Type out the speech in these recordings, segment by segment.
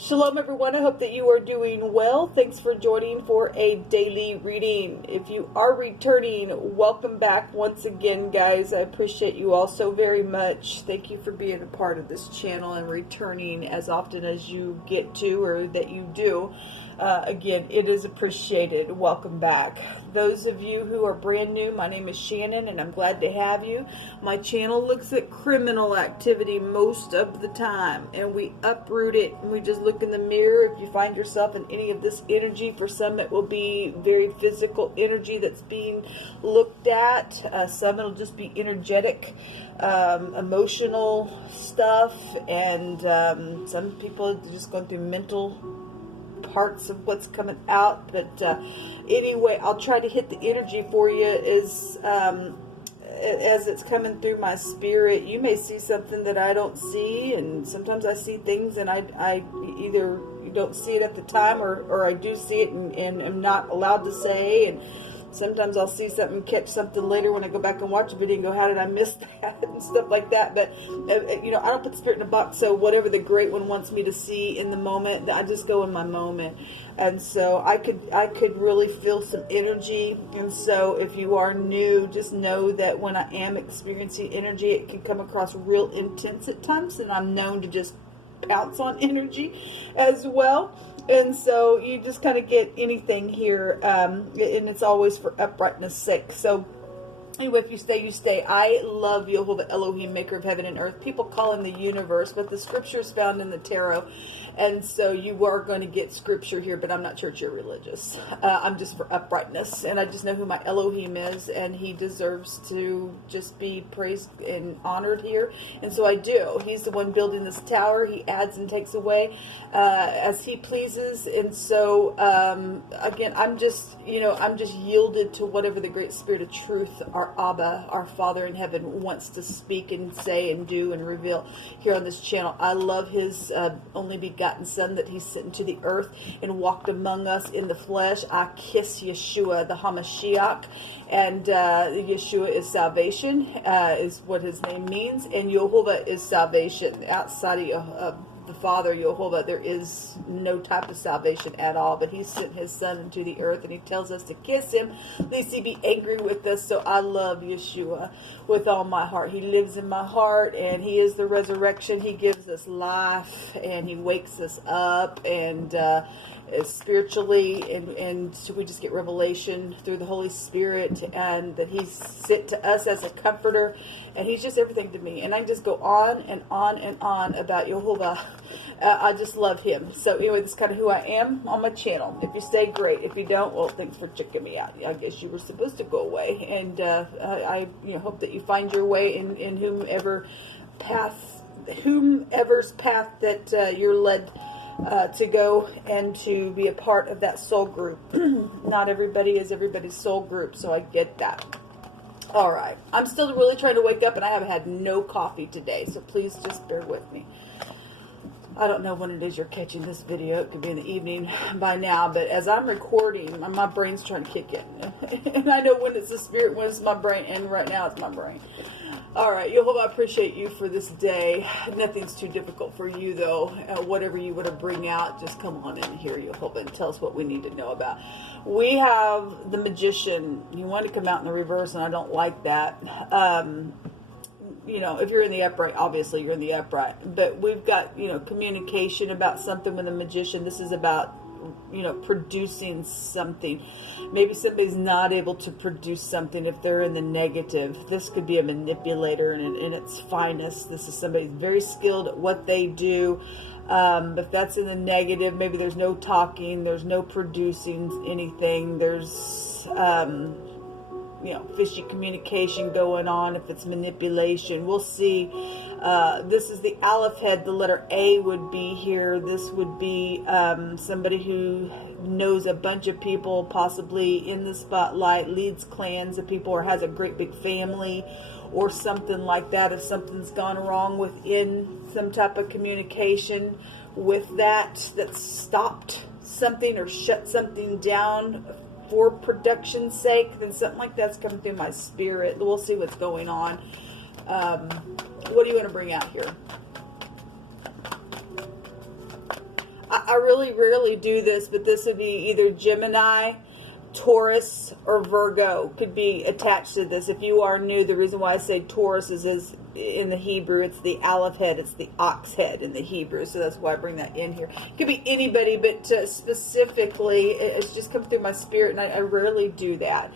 Shalom everyone, I hope that you are doing well. Thanks for joining for a daily reading. If you are returning, welcome back once again, guys. I appreciate you all so very much. Thank you for being a part of this channel and returning as often as you get to or that you do. Again, it is appreciated. Welcome back. Those of you who are brand new, my name is Shannon and I'm glad to have you. My channel looks at criminal activity most of the time and we uproot it and we just look in the mirror. If you find yourself in any of this energy, for some it will be very physical energy that's being looked at. Some it'll just be energetic, emotional stuff, and some people are just going through mental parts of what's coming out. But anyway, I'll try to hit the energy for you as it's coming through my spirit. You may see something that I don't see, and sometimes I see things and I either don't see it at the time or I do see it and I'm not allowed to say. And sometimes I'll see something, catch something later when I go back and watch a video and go, how did I miss that? And stuff like that. But, you know, I don't put the spirit in a box. So whatever the great one wants me to see in the moment, I just go in my moment. And so I could really feel some energy. And so if you are new, just know that when I am experiencing energy, it can come across real intense at times. And I'm known to just pounce on energy as well. And so you just kind of get anything here, and it's always for uprightness sake. So anyway, if you stay, you stay. I love YHVH Elohim, maker of heaven and earth. People call him the universe, but the scripture is found in the tarot. And so you are going to get scripture here, but I'm not church or religious. I'm just for uprightness. And I just know who my Elohim is, and he deserves to just be praised and honored here. And so I do. He's the one building this tower. He adds and takes away as he pleases. And so, again, I'm just yielded to whatever the great spirit of truth, our Abba, our Father in heaven, wants to speak and say and do and reveal here on this channel. I love his only begotten Son that he sent into the earth and walked among us in the flesh. I kiss Yeshua, the Hamashiach, and Yeshua is salvation, is what his name means, and YHVH is salvation. Outside of the Father, YHVH, there is no type of salvation at all, but he sent his Son into the earth and he tells us to kiss him lest he be angry with us. So I love Yeshua with all my heart. He lives in my heart and he is the resurrection. He gives us life and he wakes us up and spiritually, and so we just get revelation through the Holy Spirit, and that he's sent to us as a comforter, and he's just everything to me. And I can just go on and on and on about YHVH. I just love him. So anyway, that's kind of who I am on my channel. If you stay, great. If you don't, well, thanks for checking me out. I guess you were supposed to go away, and I hope that you find your way in whomever's path that you're led to go and to be a part of that soul group. Not everybody is everybody's soul group, so I get that. All right. I'm still really trying to wake up, and I have had no coffee today, so please just bear with me. I don't know when it is you're catching this video. It could be in the evening by now, but as I'm recording, my brain's trying to kick in. And I know when it's the spirit, when it's my brain, and right now it's my brain. All right, YHVH, I appreciate you for this day. Nothing's too difficult for you, though. Whatever you want to bring out, just come on in here, YHVH, and tell us what we need to know about. We have the Magician. You want to come out in the reverse, and I don't like that. You know, if you're in the upright, obviously you're in the upright. But we've got, communication about something with the Magician. This is about, producing something. Maybe somebody's not able to produce something if they're in the negative. This could be a manipulator in its finest. This is somebody very skilled at what they do. If that's in the negative, maybe there's no talking, there's no producing anything, there's fishy communication going on. If it's manipulation, we'll see. This is the Aleph head. The letter A would be here. This would be somebody who knows a bunch of people, possibly in the spotlight, leads clans of people, or has a great big family or something like that. If something's gone wrong within some type of communication with that stopped something or shut something down for production's sake, then something like that's coming through my spirit. We'll see what's going on. What do you want to bring out here? I really rarely do this, but this would be either Gemini, Taurus, or Virgo could be attached to this. If you are new, the reason why I say Taurus is in the Hebrew, it's the Aleph head, it's the ox head in the Hebrew, so that's why I bring that in here. It could be anybody, but specifically, it's just come through my spirit, and I rarely do that.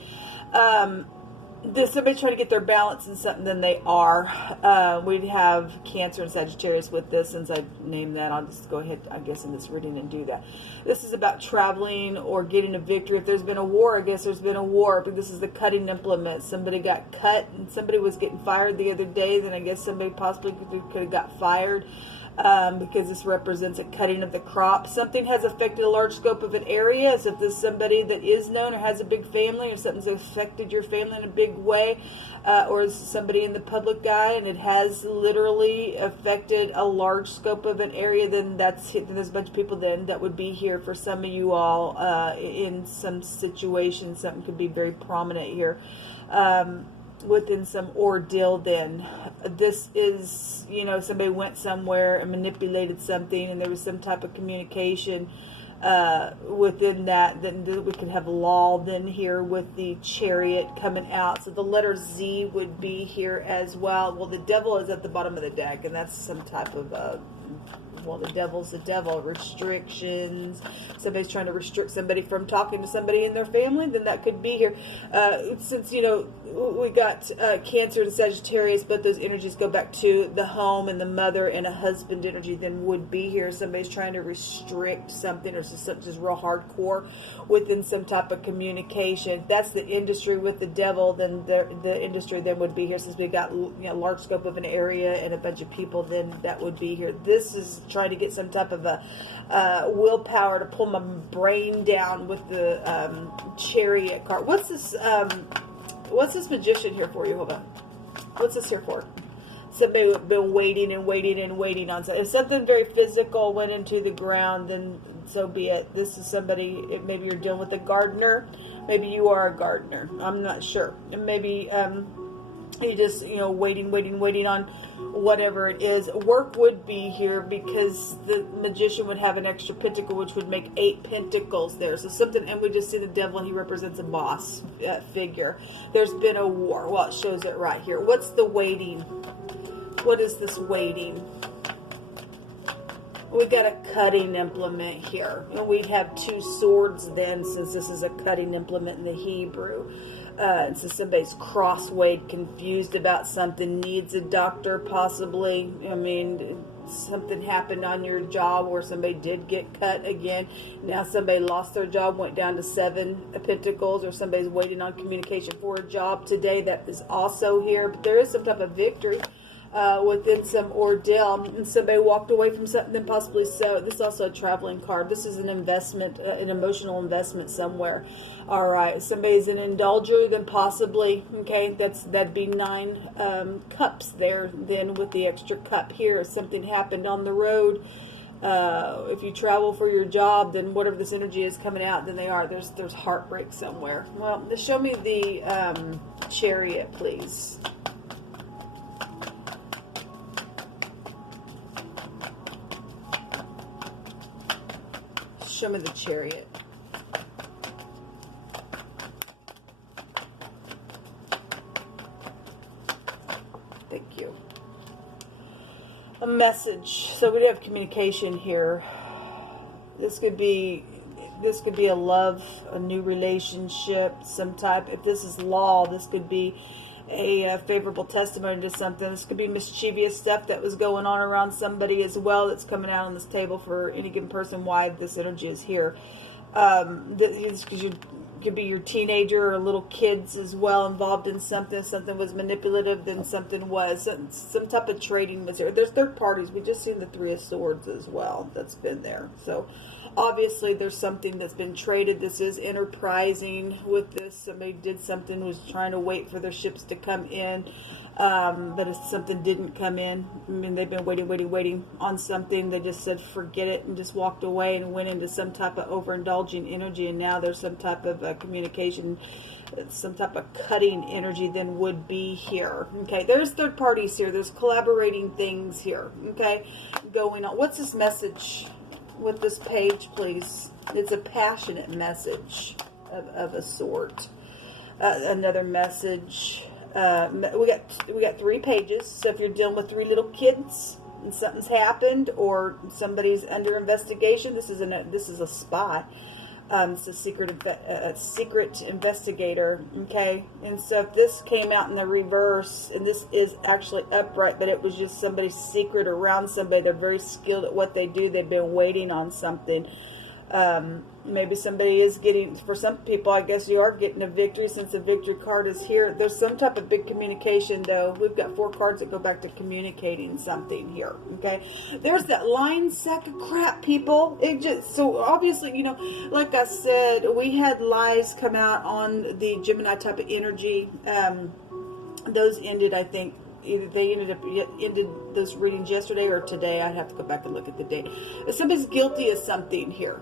Somebody trying to get their balance in something, then they are. We'd have Cancer and Sagittarius with this. Since I named that, I'll just go ahead, I guess, in this reading and do that. This is about traveling or getting a victory. If there's been a war, I guess there's been a war. But this is the cutting implement. Somebody got cut, and somebody was getting fired the other day. Then I guess somebody possibly could have got fired. Because this represents a cutting of the crop. Something has affected a large scope of an area. So if there's somebody that is known or has a big family, or something's affected your family in a big way, or is somebody in the public eye, and it has literally affected a large scope of an area, then there's a bunch of people then that would be here for some of you all in some situation. Something could be very prominent here. Within some ordeal, then this is, somebody went somewhere and manipulated something, and there was some type of communication within that. Then we could have law then here with the Chariot coming out. So the letter Z would be here as well. Well, the devil is at the bottom of the deck, and that's some type of the devil's the devil. Restrictions. Somebody's trying to restrict somebody from talking to somebody in their family, then that could be here. Since, we got Cancer and Sagittarius, but those energies go back to the home and the mother and a husband energy, then would be here. Somebody's trying to restrict something, or something just real hardcore within some type of communication. If that's the industry with the devil, then the industry then would be here. Since we got large scope of an area and a bunch of people, then that would be here. This is trying to get some type of a willpower to pull my brain down with the Chariot card. What's this Magician here for you? Hold on. What's this here for? Somebody would have been waiting and waiting and waiting on something. If something very physical went into the ground, then so be it. This is somebody, maybe you're dealing with a gardener. Maybe you are a gardener. I'm not sure. And maybe you just, waiting on whatever it is. Work would be here, because the Magician would have an extra pentacle, which would make 8 pentacles there. So something, and we just see the devil, and he represents a boss figure. There's been a war. Well, it shows it right here. What's the waiting? What is this waiting? We got a cutting implement here. And we'd have 2 swords then, since this is a cutting implement in the Hebrew. So somebody's crosswayed, confused about something, needs a doctor possibly. I mean, something happened on your job where somebody did get cut again. Now somebody lost their job, went down to 7 pentacles, or somebody's waiting on communication for a job today. That is also here. But there is some type of victory within some ordeal, and somebody walked away from something, then possibly so. This is also a traveling card. This is an investment, an emotional investment somewhere. All right, somebody's an indulger, then possibly, okay, that'd be 9 cups there. Then with the extra cup here, if something happened on the road, if you travel for your job, then whatever this energy is coming out, then there's heartbreak somewhere. Well, just show me the Chariot, please. Show me the Chariot. Thank you. A message. So we have communication here. This could be a love, a new relationship, some type. If this is law, this could be a favorable testimony to something. This could be mischievous stuff that was going on around somebody as well, that's coming out on this table for any given person. Why this energy is here. Because you could be your teenager or little kids as well involved in something. Something was manipulative, then something was. Some type of trading was there. There's third parties. We just seen the 3 of Swords as well. That's been there. So obviously there's something that's been traded. This is enterprising with this. Somebody did something, was trying to wait for their ships to come in. But if something didn't come in, I mean, they've been waiting on something. They just said forget it and just walked away and went into some type of overindulging energy. And now there's some type of communication, some type of cutting energy then would be here. Okay, there's third parties here. There's collaborating things here. Okay, going on. What's this message with this page, please. It's a passionate message of a sort. Another message. We got 3 pages. So if you're dealing with 3 little kids and something's happened, or somebody's under investigation, this is a spy. It's a secret investigator. Okay, and so if this came out in the reverse, and this is actually upright, but it was just somebody's secret around somebody. They're very skilled at what they do. They've been waiting on something. Maybe somebody is getting, for some people, I guess you are getting a victory since the victory card is here. There's some type of big communication, though. We've got 4 cards that go back to communicating something here, okay? There's that lying sack of crap, people. It just, so obviously, you know, like I said, we had lies come out on the Gemini type of energy. Those ended, I think, either they ended those readings yesterday or today. I'd have to go back and look at the date. Somebody's guilty of something here.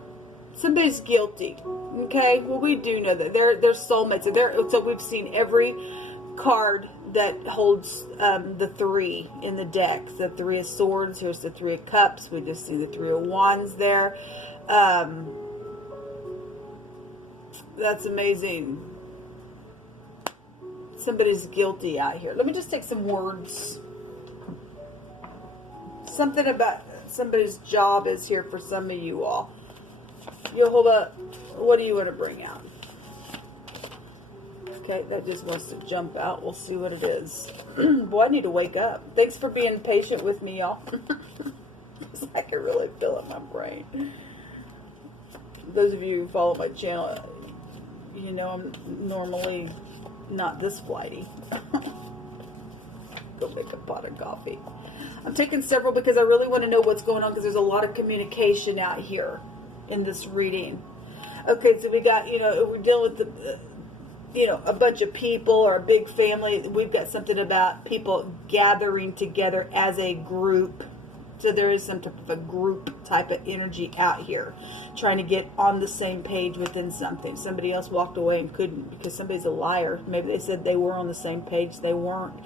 Somebody's guilty. Okay? Well, we do know that. They're soulmates. So we've seen every card that holds the 3 in the deck. The 3 of Swords. Here's the 3 of Cups. We just see the 3 of Wands there. That's amazing. Somebody's guilty out here. Let me just take some words. Something about somebody's job is here for some of you all. Yehovah, what do you want to bring out? Okay, that just wants to jump out. We'll see what it is. Boy, I need to wake up. Thanks for being patient with me, y'all. I can really feel it in my brain. Those of you who follow my channel, you know I'm normally not this flighty. Go make a pot of coffee. I'm taking several because I really want to know what's going on, because there's a lot of communication out here in this reading. Okay, so we got, you know, we're dealing with the, you know, a bunch of people or a big family. We've got something about people gathering together as a group. So there is some type of a group type of energy out here, trying to get on the same page within something. Somebody else walked away and couldn't because somebody's a liar. Maybe they said they were on the same page. They weren't.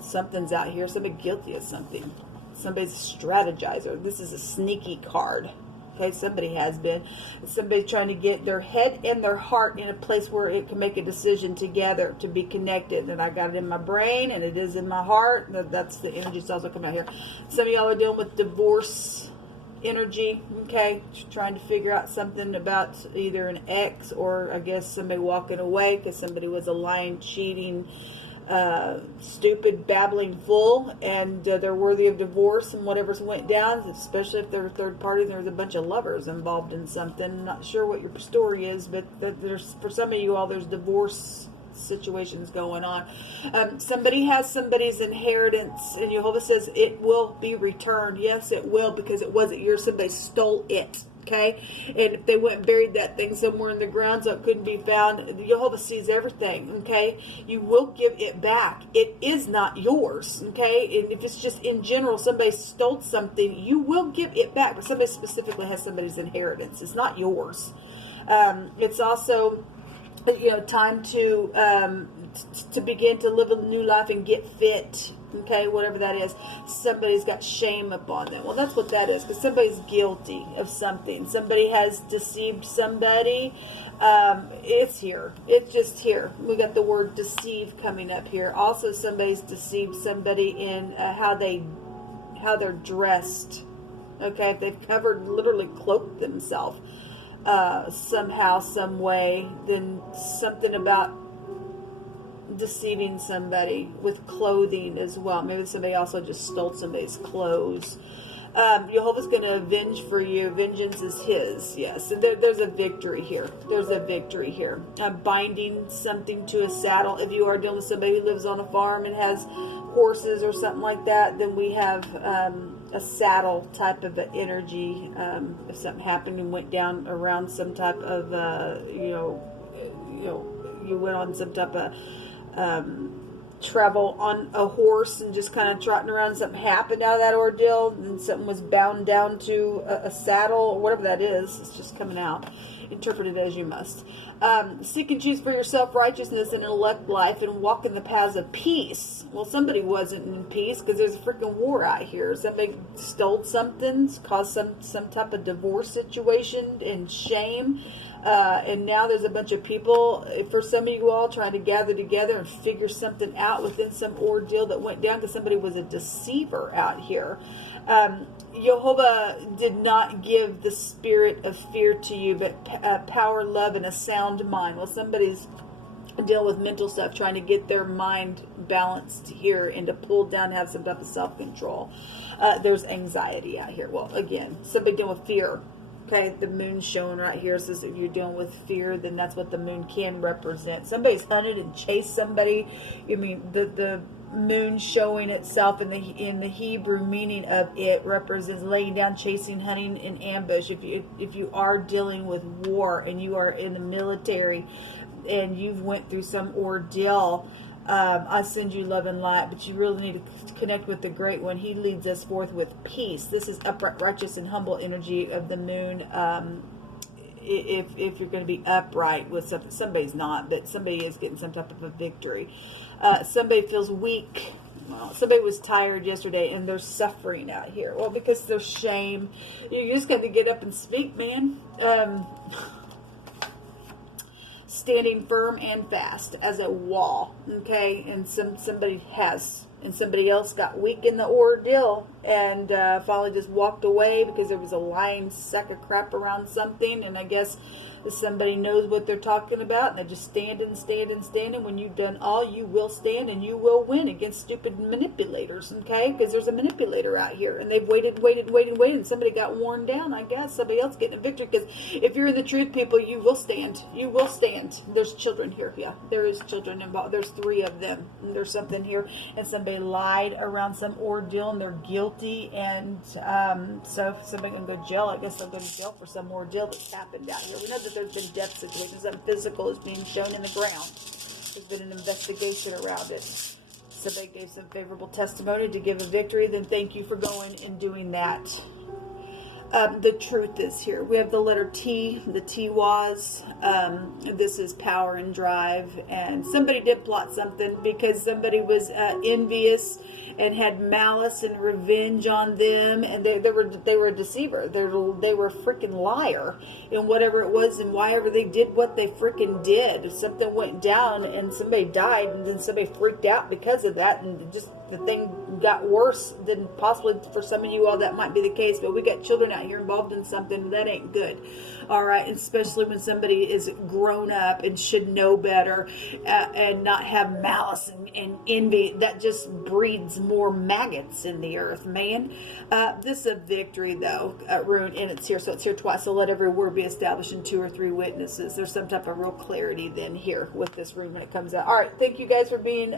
Something's out here. Somebody guilty of something. Somebody's a strategizer. This is a sneaky card. Okay, somebody has been. Somebody's trying to get their head and their heart in a place where it can make a decision together to be connected. And I got it in my brain, and it is in my heart. That's the energy that's also coming out here. Some of y'all are dealing with divorce energy, okay? Trying to figure out something about either an ex or, I guess, somebody walking away because somebody was a lying, cheating, stupid, babbling fool, and they're worthy of divorce and whatever's went down, especially if they're a third party. There's a bunch of lovers involved in something. Not sure what your story is, but there's, for some of you all, there's divorce situations going on. Somebody has somebody's inheritance, and Jehovah says it will be returned. Yes, it will, because it wasn't yours. Somebody stole it. Okay, and if they went and buried that thing somewhere in the ground so it couldn't be found, Jehovah sees everything. Okay, you will give it back. It is not yours. Okay, and if it's just in general, somebody stole something, you will give it back. But somebody specifically has somebody's inheritance. It's not yours. It's also, you know, time to begin to live a new life and get fit. Okay, whatever that is. Somebody's got shame upon them. Well, that's what that is, because somebody's guilty of something. Somebody has deceived somebody. It's here. It's just here. We got the word deceive coming up here. Also, somebody's deceived somebody in how they're dressed. Okay, if they've covered, literally cloaked themselves somehow, some way, then something about deceiving somebody with clothing as well. Maybe somebody also just stole somebody's clothes. Jehovah's going to avenge for you. Vengeance is his. Yes. And there's a victory here. There's a victory here. Binding something to a saddle. If you are dealing with somebody who lives on a farm and has horses or something like that, then we have a saddle type of energy. If something happened and went down around some type of, you went on some type of travel on a horse and just kind of trotting around, and something happened out of that ordeal, and something was bound down to a saddle or whatever that is. It's just coming out. Interpret it as you must. Seek and choose for yourself righteousness and elect life and walk in the paths of peace. Well, somebody wasn't in peace because there's a freaking war out here. Somebody stole something, caused some type of divorce situation and shame. And now there's a bunch of people, for some of you all, trying to gather together and figure something out within some ordeal that went down because somebody was a deceiver out here. Jehovah did not give the spirit of fear to you, but power, love, and a sound mind. Well, somebody's dealing with mental stuff, trying to get their mind balanced here and to pull down, have some type of self-control. There's anxiety out here. Well, again, somebody dealing with fear. Okay, the moon's showing right here. Says if you're dealing with fear, then that's what the moon can represent. Somebody's hunted and chased somebody. I mean, the moon showing itself in the Hebrew meaning of it represents laying down, chasing, hunting, and ambush. If you are dealing with war and you are in the military and you've went through some ordeal, I send you love and light, but you really need to connect with the Great One. He leads us forth with peace. This is upright, righteous, and humble energy of the moon. If you're going to be upright with something, somebody's not, but somebody is getting some type of a victory. Somebody feels weak. Well, somebody was tired yesterday and they're suffering out here. Well, because there's shame. You just got to get up and speak, man. Standing firm and fast as a wall, okay? And somebody else got weak in the ordeal and finally just walked away because there was a lying sack of crap around something. And I guess somebody knows what they're talking about, and they just stand and stand and stand. And when you've done all, you will stand and you will win against stupid manipulators, okay? Because there's a manipulator out here, and they've waited, and somebody got worn down. I guess somebody else getting a victory. Because if you're in the truth, people, you will stand. You will stand. There's children here. Yeah, there is children involved. There's 3 of them. And there's something here, and somebody lied around some ordeal, and they're guilty. And so if somebody can go to jail, I guess they'll go to jail for some ordeal that's happened out here. We know that there's been death situations. Something physical is being shown in the ground. There's been an investigation around it. Somebody gave some favorable testimony to give a victory. Then thank you for going and doing that. The truth is here. We have the letter T. The T was. This is power and drive. And somebody did plot something because somebody was envious and had malice and revenge on them, and they were a deceiver. They were a freaking liar in whatever it was and whyever they did what they freaking did. Something went down and somebody died, and then somebody freaked out because of that, and just the thing got worse than possibly for some of you all that might be the case. But we got children out here involved in something that ain't good. All right, especially when somebody is grown up and should know better and not have malice and envy. That just breeds more maggots in the earth, man. This is a victory, though, rune, and it's here. So it's here twice. So let every word be established in 2 or 3 witnesses. There's some type of real clarity then here with this rune when it comes out. All right, thank you guys for being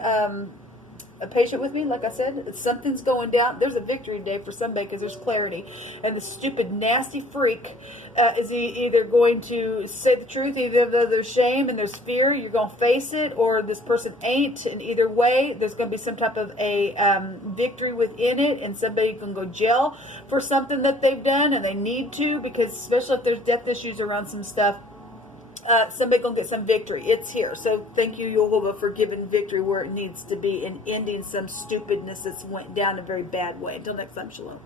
patient with me. Like I said, something's going down. There's a victory day for somebody because there's clarity. And the stupid, nasty freak is either going to say the truth, either though there's shame and there's fear, you're going to face it, or this person ain't. And either way, there's going to be some type of a victory within it, and somebody can go jail for something that they've done, and they need to, because especially if there's death issues around some stuff, somebody gonna get some victory. It's here. So thank you, Jehovah, for giving victory where it needs to be and ending some stupidness that's went down a very bad way. Until next time, shalom.